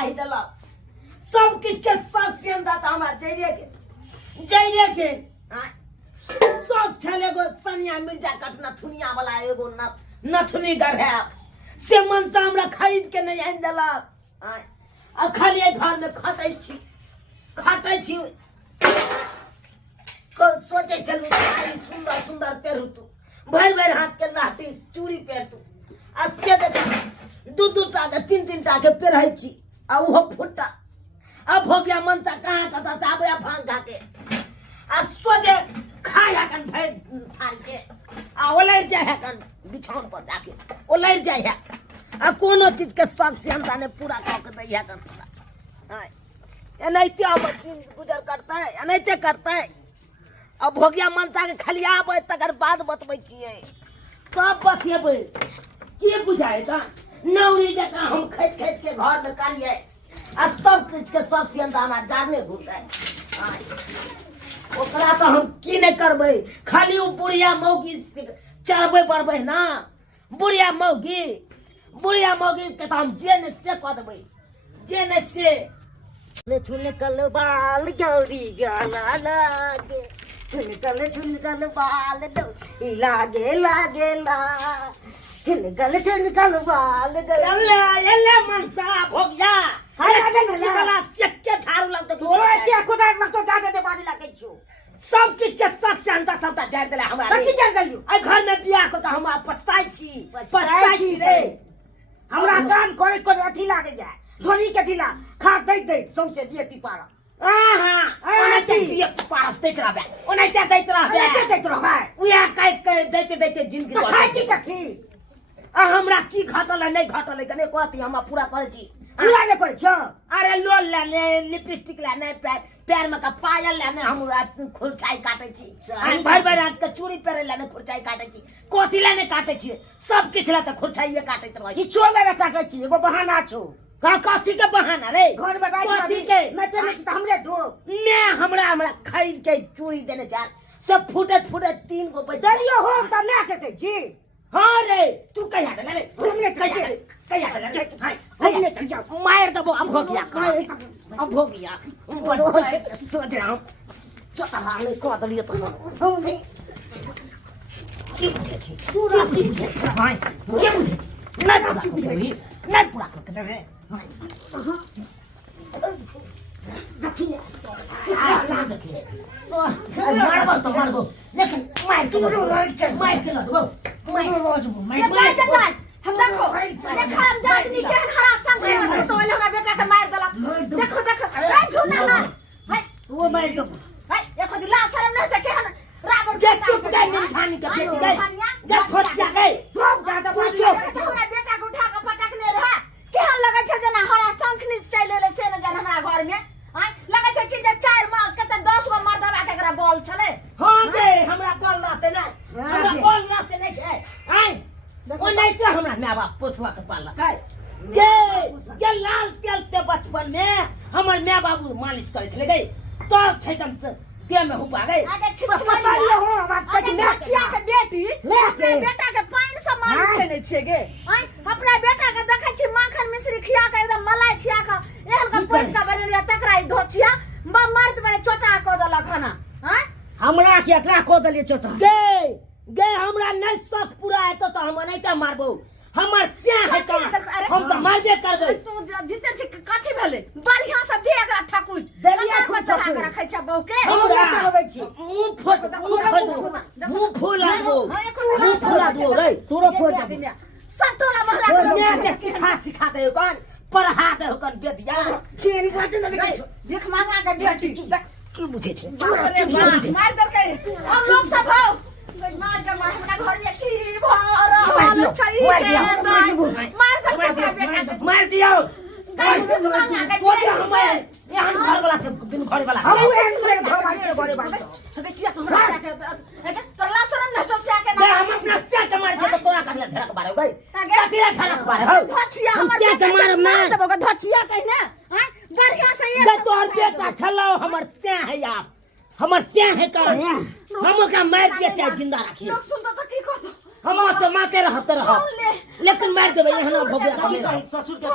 ही दिला सब किस के साथ से अंदा हमरा जइरे के सब छले गो सनिया मिर्जा कटना थुनिया वाला एगो नथुनी गढ़े से मन से हमरा खरीद के नहीं आन देला आ खाली घर में खटै छी को सोचे चलू सारी सुंदर सुंदर पेरू तू भर हाथ के लाठी चूड़ी पेर तू अस्के देख दू टा के तीन टा के पेरहै छी आ वो फुट्टा अब हो गया मन सा कहां कथा से आबे भांग खा के आ सोचे खाया कन भर थार के आ ओलर जाय है कन बिछौन पर जाके ओलर जाय है आ कोनो चीज के शौक से हम ने पूरा क के दै है कन हां एनैते अब दिन गुजर करता है एनैते करता है अब हो गया मनसा के खाली आबे तकर बाद बतबै छियै सब बतियेबै के बुझाएगा नौरी जका हम खैट के घर में करिए आ सब कुछ के शौक से हमरा जाने घुरतै ओकरा तो हम की नहीं करबै खाली उ बुढ़िया मौगी चढ़बै पड़बै ना बुढ़िया मौगी के तो हम जे ने से कह देबै जे ने से ठुनकल बाल गौरी जाना लागे ठुनकल बाल डोरी लागे ला ठुनकल बाल एले मनसा हो गया झाड़ू लगतो गागे में बाजी लगे छो सब किस के साथ से अंदर सबटा झाड़ देला हमरा कथि झाड़ देलियो ए घर में बियाह को त हम पछताई छी रे हमरा कान करे को अथी लागे जाय धोनी के ढीला खा दे सौसे दिए पिपारा ओनैते दिए पिपारा देत रहबे ओनैते दैत रहबे उया कह दैते जिंदगी खाइ छी कथि आ हमरा की घटल नहीं घटल कने कहती हम पूरा करे छी पूरा नहीं करे छ अरे लोल ले लिपस्टिक ले पैर में का पायल लेने हम खुरचाई काटे छी भर हाथ के चूड़ी पेरे लेने खुरचाई काटे छी कोथी लेने काटे छी सब किछ ले त खुरचाई काटे रह छी चो लेने काटे छी एगो बहाना छो का कथी के बहाना रे घर में कथी के नहीं पेने छी त हमरे दो मैं हमरा खरीद के चूड़ी देने जा सब फुटे 3 गो दलियो हो त ले के कहै छी हां रे तू कहिया दे रे हमने कहिया दे तू खाई हमने चल जा मार दबो अब हो गया बड़ो सोच रहा हूं छोटा हाले को दलियो तो हम की बुझे छी पूरा चीज भाई ये बुझे नहीं पूरा कर दे रे देखिए मारबो लेकिन मार चला दो हम देखो हम जाट नीचे हरा संग तो हमरा बेटा के मार देला देखो झूना ना भाई वो मार दो भाई देखो दिला शर्म नहीं है केहन रावण के चुप गए निठानी के बेटी गए गे खोचिया गए चुप गा दे बोलियो हमरा बेटा के उठा के पटकने रहा केहन लगे छै जना हरा शंख नी चले ले से न जान हमरा घर में लगे छै कि जे 4 मास के त 10 गो मर्दवा के एकरा बॉल चले हां गे हमरा बॉल रहते नहीं छै ओ नहीं तो हमरा माय बाप पोसवा के पालक है गे लाल तेल से बचपन में हमर माय बाबू मालिश करे थे गई तो छैतन देह में हुपा गई आगे छिछलियो हो बात के मेचिया के बेटी अपने बेटा के पानी से मालिश करे छे गे अपना बेटा के देखे छी माखन मिश्री खिया के एकदम मलाई खिया के एहन का पोस का बनेलिया तकराई धोचिया मर्द बने छोटा को देला खाना हमरा के एकरा को देलिए छोटा गे हमरा नहीं शक पूरा है तो हम नहीं त मारबो हमर से है का हम त मारबे करबे तू जीते छी कथि भेले बढ़िया से दे एकरा ठकुच देलिया को चढ़ा के रखै छ बहू के हम चलबै छी मुंह फुला दो रे तोरो फोड़ दे सटोला महला मैं के सिखा दे कौन पढ़ा दे कौन बेटिया केरी बात नहीं देख मांगा के बेटी की बुझे छे मार दर के हम लोग सब हो मार जमा हमरा घर में की भर मार दियो यहाँ घर वाला से बिन घर वाला हम घर वाला सके चिया हमरा से के तोला शरम न चोसे के ना हम अपना से के मार छ तो तोरा कर धरक बारे गई कतिया धरक बारे हो धचिया हमर से मार मार देबो के धचिया कहि ना हां बढ़िया से ये तोर बेटा छलो हमर से है आप हमर से है का हम का मार दिया चाहे जिंदा रखिए लोग सुनता तो की कहतो हम से मां के रहते रह लेकिन मार देबे यहाँ भोगे ससुर के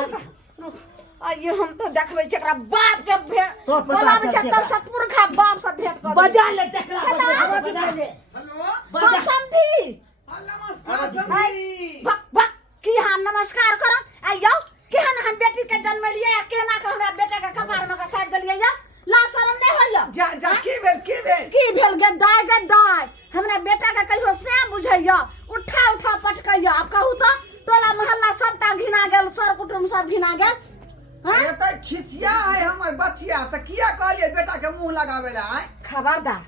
ये हम तो देखबै छकरा बाप के भेंट तो पता बोलाबै छ चलते तब बा। सतपुरखा बाप से भेंट कर बजा ले चकरा बजा। बजा ले हेलो बजा समधी नमस्कार समधी भक भक की हम नमस्कार करम आइयो केहन हम बेटी के जन्म लिया केना के हमरा बेटा के कपार में के साइड देलियै या ला शरम नहीं होइया जा जा की भेल की भेल गे दाय हमरा बेटा के कहियो से बुझैया उठा उठा पटकैया अब कहू तो टोला मोहल्ला सबटा घिना गेल सर कुटुम सब घिना गेल हां ये तो खिसिया है हमर बच्चिया त किया कहलिए बेटा के मुंह लगावे ला है खबरदार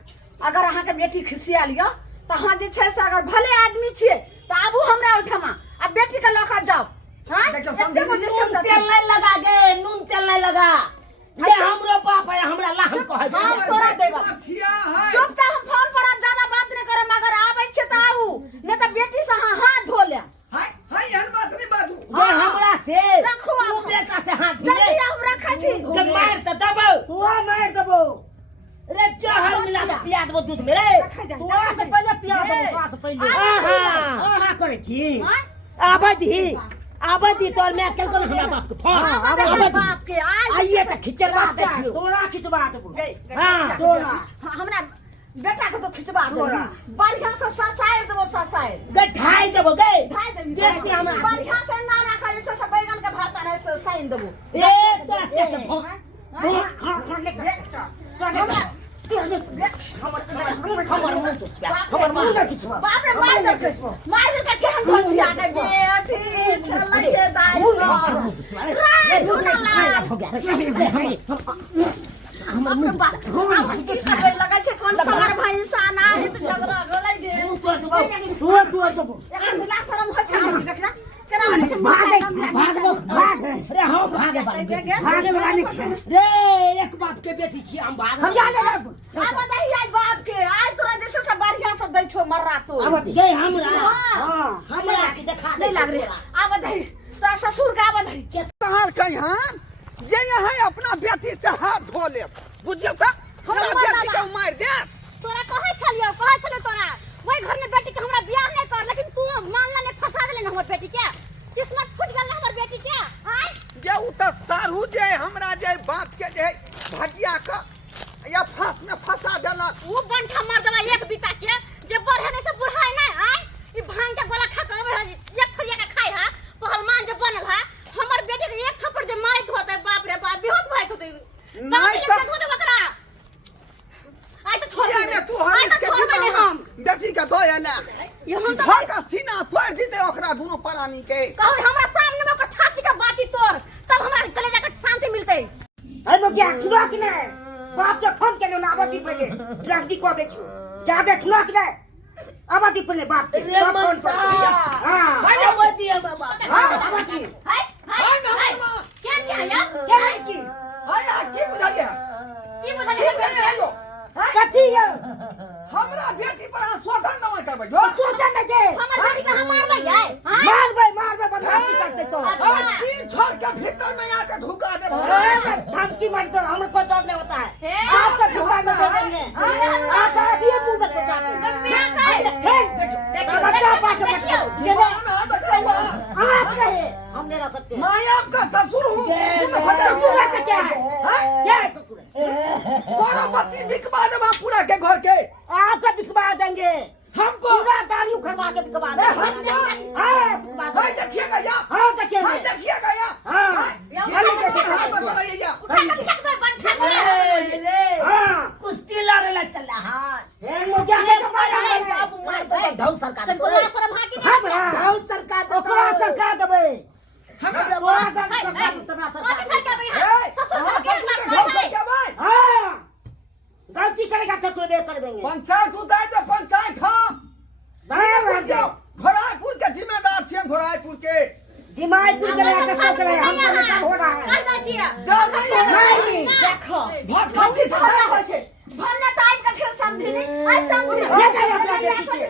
अगर अहाँ के बेटी खिसिया लियो तो अहाँ जे छै से अगर भले आदमी छियै तो आबू हमरा ओठमा आ बेटी के लखा जाओ हां देखियो, एते गो जे छै नून से तेल नहीं लगा गे नून तेल नहीं लगा ये हमरो बाप है हमरा लाहन कहे हाँ, छै। तोरा देबा। बच्चिया है चुप त हम फोन पर अब ज्यादा बात नहीं करे मगर आबै छै त आऊ नहीं तो बेटी से अहाँ हाथ धो ले हाय एहन बात नहीं बाजू ये हमरा से रखो तू आप। बेटा से हाथ जल्दी धुले हम रखै छी के मार त दबो तू मार दबो रे जहर मिला के पिया देबो दूध में रे रखै जा, तू रखै से जा। पहले पिया ए, देबो तू से पहले आबै आहा छी। आहा करे छी हाँ? आबदी तोर मैं केल कोन हमरा बाप के फोन आबै दे बाप के आइए त खिचरवा दे छी तोरा खिचवा देबो हां तोरा हमरा बेटा के तो खिचबा तोरा बढ़िया से ससाए देबो ससाए गे ढाई देबो गे धाय देबी बेसी हमरा बढ़िया से ना रखा जैसे सब बैगन के भरता है से साइन देबो ए तोरा से के भोग हमर मुंह तो स्या हमर मुंह ना किछवा बाप रे मार दे केहन कोची आ गई बेटी चलै के दाई रे झूठा ला हमर मुंह लगा छै कोन सगर भाई साना है तो झगड़ा होलै गे तू देबो एक मिला शरम हो छै देखना केना से भाग रे हां भागे भागे वाला नहीं छै रे एक बाप के बेटी छी हम भाग हम जाने अब दही आई बाप के आज तोरा जैसे सब बढ़िया सब दै छो मर्रा तो अब गे हमरा हां हमरा के देखा नहीं लाग रे अब दही तो ससुर का अब दही के कहां कहां जे यहाँ अपना बेटी से हाथ धो ले बुझियो त हमरा बेटी के मार दे तोरा कहै छलियो तोरा ओइ घर में बेटी के हमरा बियाह नहीं कर लेकिन तू मानला ने फंसा देले न हमर बेटी के किस्मत फूट गेल हमर बेटी के हां जे उ त सारू जे हमरा जे बात के जे भटिया का या फांस में फंसा देलक वो बंठा मार देबा एक बीता के जे बढ़े नहीं से बुढ़ाई नहीं हां ई भांग के गोला खा के एक थरिया के खाई हा पहलवान जे बनल हा हमर बेटी के एक थप्पड़ जे मारत होते बाप रे बाप बेहोश भइत होते नहीं तो धो दे बकरा आई तो छोड़ ये ने तू आई हम तो के छोड़ दे हम बेटी के धोयला ये हम तो घर का सीना तोड़ दीते ओकरा दोनों प्राणी के कहू हमरा सामने में ओकर छाती के बाती तोड़ तब हमरा चले जाकर शांति मिलते अरे नो क्या सुना कि नहीं बाप के फोन के ना आबदी पहले जल्दी को दे छु जादे सुना कि नहीं आबदी पहले बाप के रे बाप फोन कर मनसा हां भाई आबदी है बाबा हां आबदी हाय हाय क्या छिया या क्या है की हाय की बुझाइए की बता कथी है हमरा बेटी पर अहाँ शोषण न करबै जो सोचा न के हमर बेटी के हम मारबै हाय मारबे बदमाशी करते तो तीन छोड़ के भीतर में आके ढुका दे धमकी मार दो हमें कोई डर नहीं होता है हे आपका ढुका न दे देंगे आप अभी मुंह में कुछ मैं कह बच्चा पाके देखियो आप रहे हम नहीं रह सकते मैं आपका ससुर हूँ ससुर का क्या है क्या है ससुर बत्ती बिकवा देवा पूरा के घर के आपका बिकवा देंगे हमको पूरा दाढ़ी उखड़वा के बिकवा देंगे हाँ बिकवा भाई देंगे देखिएगा या हाँ भाई देखिए देखिएगा या हाँ उठा के क्या कर बंद कर रे रे हाँ कुश्ती लड़े चल हां ये मुझे क्या अरे बाबू मार दो ढौ सरकार तो तोरा शर्म हा कि हम ढौ सरकार ओकरा सरकार देबे हमरा ओकरा सरकार तना कथि सरकार सर के भाई ससुर के मार भाई हाँ गलती करेगा तो कोई दे कर देंगे पंचायत उतार दे पंचायत हम घोड़ापुर के जिम्मेदार छियै घोड़ापुर के दिमाग पूछ रहा है कैसे करे हम तो काम हो रहा है कर दै छियै डर नहीं है देखो बहुत कथी कथी झगड़ा होइ छै भन्ने त आइ कठिर समझी नहीं आई समझी ले जाइए अपना बेटी के।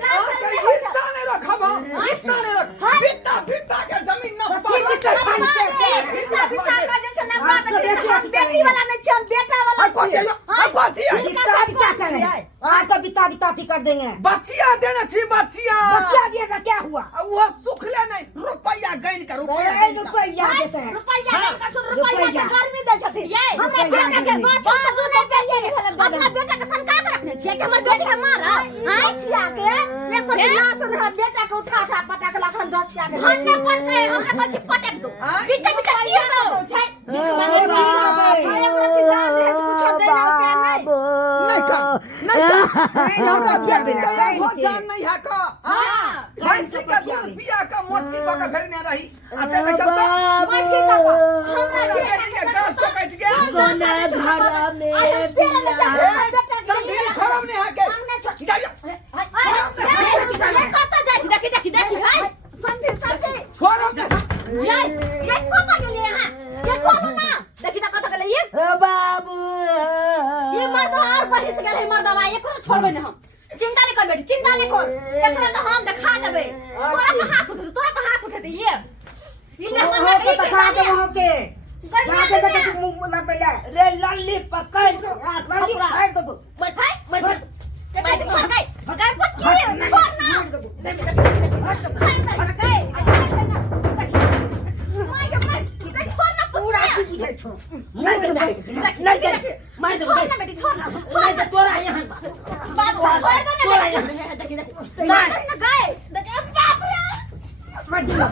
इतना नहीं रखब हम इतना नहीं रख बित्ता बित्ता के जमीन न पिता पिता का जैसे ना बात है हम बेटी वाला नहीं छी हम बेटा वाला छी बिता बिता करे आपका बिता बिता थी कर देंगे बच्चिया देना छी बच्चिया बच्चा दिएगा क्या हुआ वो सुखले नहीं रुपया गैन का रुपया देते हैं रुपया का सुन रुपया से गर्मी दे छथि हमरा बेटा के बात सुने पैसे अपना बेटा के संका के रखने छिए कि हमर बेटी के मार हां छिया के एक पर लाश हमरा बेटा के उठा पटक लखन द छिया के हन्ने पटके हमरा कछि पटक दो बीच बीच चीर दो छै हमरा बेटी के हो जान नहीं है का हां भैंसी का दूध पिया का मोटकी को के फेरने रही अच्छा देख तो मोटकी का हमरा बेटी के गाल चकट गया कोना घर में संधि छोड़म नहीं है के हमने कत जाई देखी संधि छोड़म ये को के लिए हां ये को ना देखी त कत गेले ये बाबू ये मर्द और बढ़ी से गेले मर्दवा एकरो छोड़बे न हम चिंता नहीं कर बेटी चिंता नहीं कर एकरा तो हम दिखा देबे तोरा पे हाथ उठे दे ये ले वहां के दिखा दे वहां के जाके देख तू मुंह लग बेला रे लल्ली पकड़ दो लल्ली फाड़ दो बैठ छोड़ गई भगाई कुछ की छोड़ ना पूरा चीज पूछे छो मार दे छोड़ ना बेटी छोड़ ना तोरा यहाँ बात छोड़ दे ना देखी मार ना गए देख बाप रे मत दियो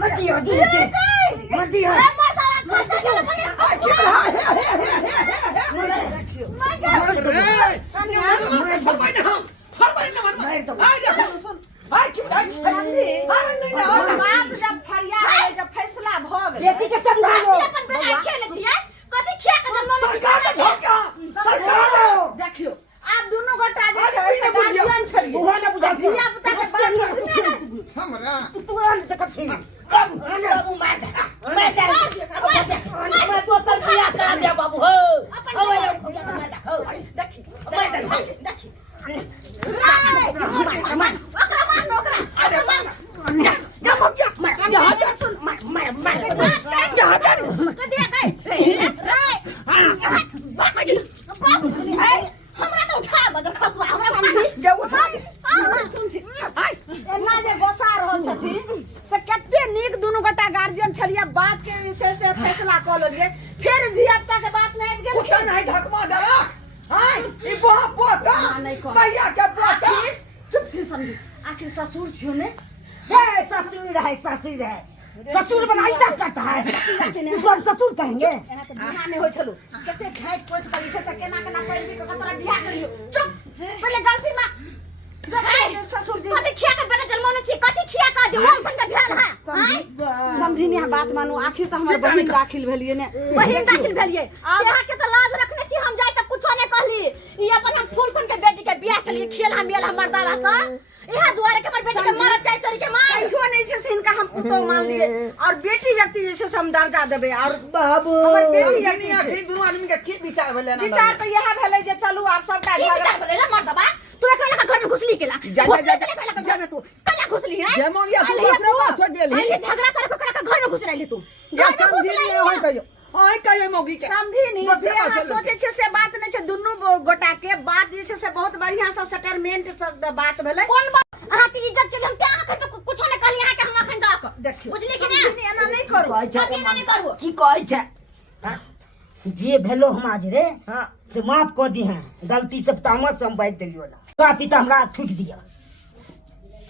मत दियो जब फरिया जब फैसला भ गेल बेटी के समझाओ अपन बेटा खेले छिए कथि खिया के जन्म देखियो आप दोनों गोटा जे छै गार्जियन छलिए ओहो न बुझा धिया पुता के बात हमरा तू आन से कथि बाबू मार दे हमरा दोसर बियाह करा दे बाबू हो देखी देखी ओकरा मार हमरा तो उठा मगर खसवा हमरा एना जे गोसा रहल छथिन से कते नीक दुनू गोटा गार्जियन छलिए बात के विषय से फैसला क लेलिए फिर धिया पुता के बात नहीं गेल कुत्ता नहीं धकमा दला हां ई बुआ पोता भैया के पोता चुप थी समझी आखिर ससुर छियो ने हे ससुर है ससुर बनाई तक करता है इसको हम ससुर कहेंगे एना के बियाह में होय छलो कते घाट पोछ करी से केना केना पढ़बी तो तोरा बियाह करियो चुप पहले गलती में जो ससुर जी कथि खिया के बेटा जन्मने छी कथि खिया का जे वो संग भेल है समझी नहीं बात मानो आखिर तो हमर बहिन दाखिल भेलिए ने बहिन दाखिल भेलिए यहाँ के तो लाज रखने छी हम जाय त कुछो नहीं कहली ई अपन हम फूलसन के बेटी के बियाह के लिए खेल हम मेल हमर दादा सा यहां दुआरे के हमर बेटी के मरत चाय चोरी के मार क्यों नहीं से इनका हम पुतो मान लिए और बेटी जति जैसे हम दर्जा देबे और बाबू हमर बेटी जनी आखिरी दोनों आदमी के की विचार भेले ना विचार तो यह भेले जे चलू आप सबटा झगड़ा भेले ना मर्दबा तू एकरा घर में घुसली केला जा तू कला घुसली है जे मोंगिया तू दूसरे बात सोच गेली अरे झगड़ा कर के घर में घुस रही तू या समझी नहीं होय कहियो ओय कहियो मोगी के समझी नहीं जे हम सोचे छे से बात नहीं छे दुन्नु गोटा के बात जे छे से बहुत बढ़िया से सेटलमेंट से बात भेले कोन बात अहाँ की इज्जत के हम ते अहाँ के तो कुछ नहीं कहली अहाँ के हम अखन द देखियो बुझली कि नहीं एना नहीं करू की कहै छै जे भेलो हम आज रे से माफ कर दी हैं गलती से तामस से हम बात दिलियो ना का पिता हमरा थूक दिया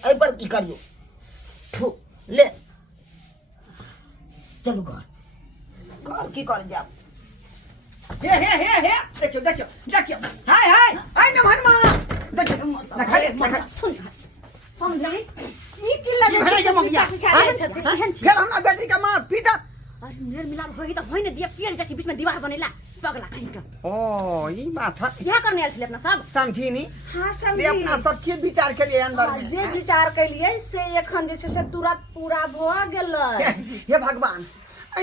एहि पर की करियो ठू ले चलू घर की कर जाओ हे देखियो हाय न भनमा देखियो ना खाली सुन समझली ई की लगे भेल जे मोगिया फिर हमरा बेटी के मार पीटा अरे मेर मिलाप होई त होई ने दिया पियल जैसी बीच में दीवार बनेला पगला कहीं का ओ ई बात है क्या करने आयल छले अपना सब समझीनी हां ये समझी अपना सबके विचार के लिए अंदर में जे विचार कैलिए से एखन जे छै से तुरंत पूरा भ गेलै हे भगवान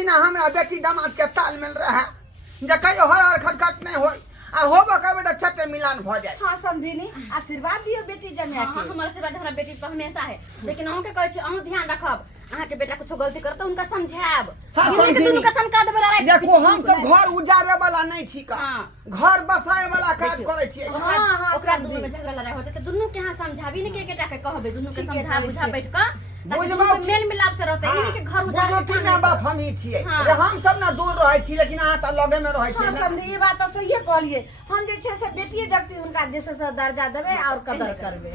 एना हमरा बेटी दामाद के ताल मिल रहा है जे कहियो हर खटखट नहीं होई आ होबो कहबे त छटे मिलान भ जाए हां समझीनी आशीर्वाद दियो बेटी जमे के हमर आशीर्वाद हमरा बेटी पर हमेशा है लेकिन अहूं के कहै छी अहूं ध्यान रखब अहाँ के बेटा कुछ गलती करत उनका समझाब हाँ, दुनू के संका देबे लड़ाई देखो हम सब घर उजारे वाला नहीं छी का घर बसाए वाला काज करे छी ओकरा दुनू में झगड़ा लड़ाई होते त दुनू के हां समझाबी ने के केटा के कहबे दुनू के समझा बुझा बैठ क ताकि बुझबो दुनू कि- मेल मिलाप से रहते इन्हीं के घर उजाड़ बुझो के कि घर माँ में- बाप हम ही छियै हाँ। अरे हम सब ना दूर रहै छी लेकिन अहाँ तऽ लगे में रहै हाँ छियै समझे ये बात तो सही कहलिए हम जे छै से बेटिए जगती उनका जैसे से दर्जा देबे और कदर करबे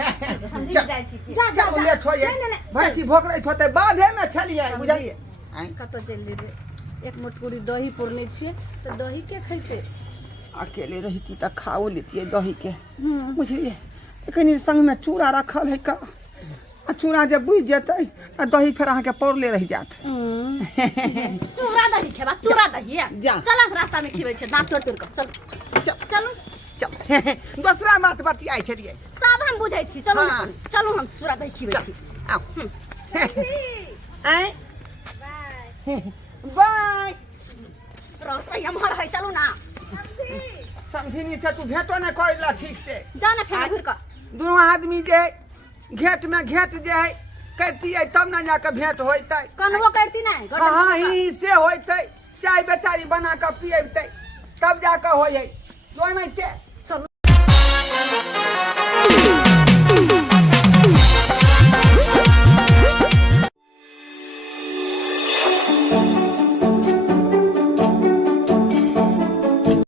समझी चल। जाइ छी की। जा जा लेट होइए नहीं, नहीं, भैंसी भोकरैत होतै बाधे में छलियै बुझलियै आँय? कतौ चलि रे एक मुठकुरी दही पुरने छियै तो दही के खैते अकेले रहती तऽ खाओ लेतियै दही के बुझलियै कनी संग में चूड़ा रखल है का आ चूड़ा जब बुझि जेतै आ दही फेर अहाँके पौरले रहि जायत चूड़ा दही खेबा चूड़ा दही जा। चल रास्ता में खिबै छै दांत तोड़ के चल चल चलू चल दोसरा बात बतियाइ छलियै सब हम बुझै छी चलू हाँ। चलू हम चूड़ा दही खिबै चल छी आउ आँय बाय रास्ता हमर है चलू ना समझिनी से तू भेटो नहीं कइला ठीक से जा ना फेर घुर के दुनू आदमी जे घेट में घेट जे है करतियै तब ना जाके भेंट होइतै कनवो करती नहीं हाँ ही से होइतै चाय बेचारी बना के पियेतै तब जाके होय है तो नहीं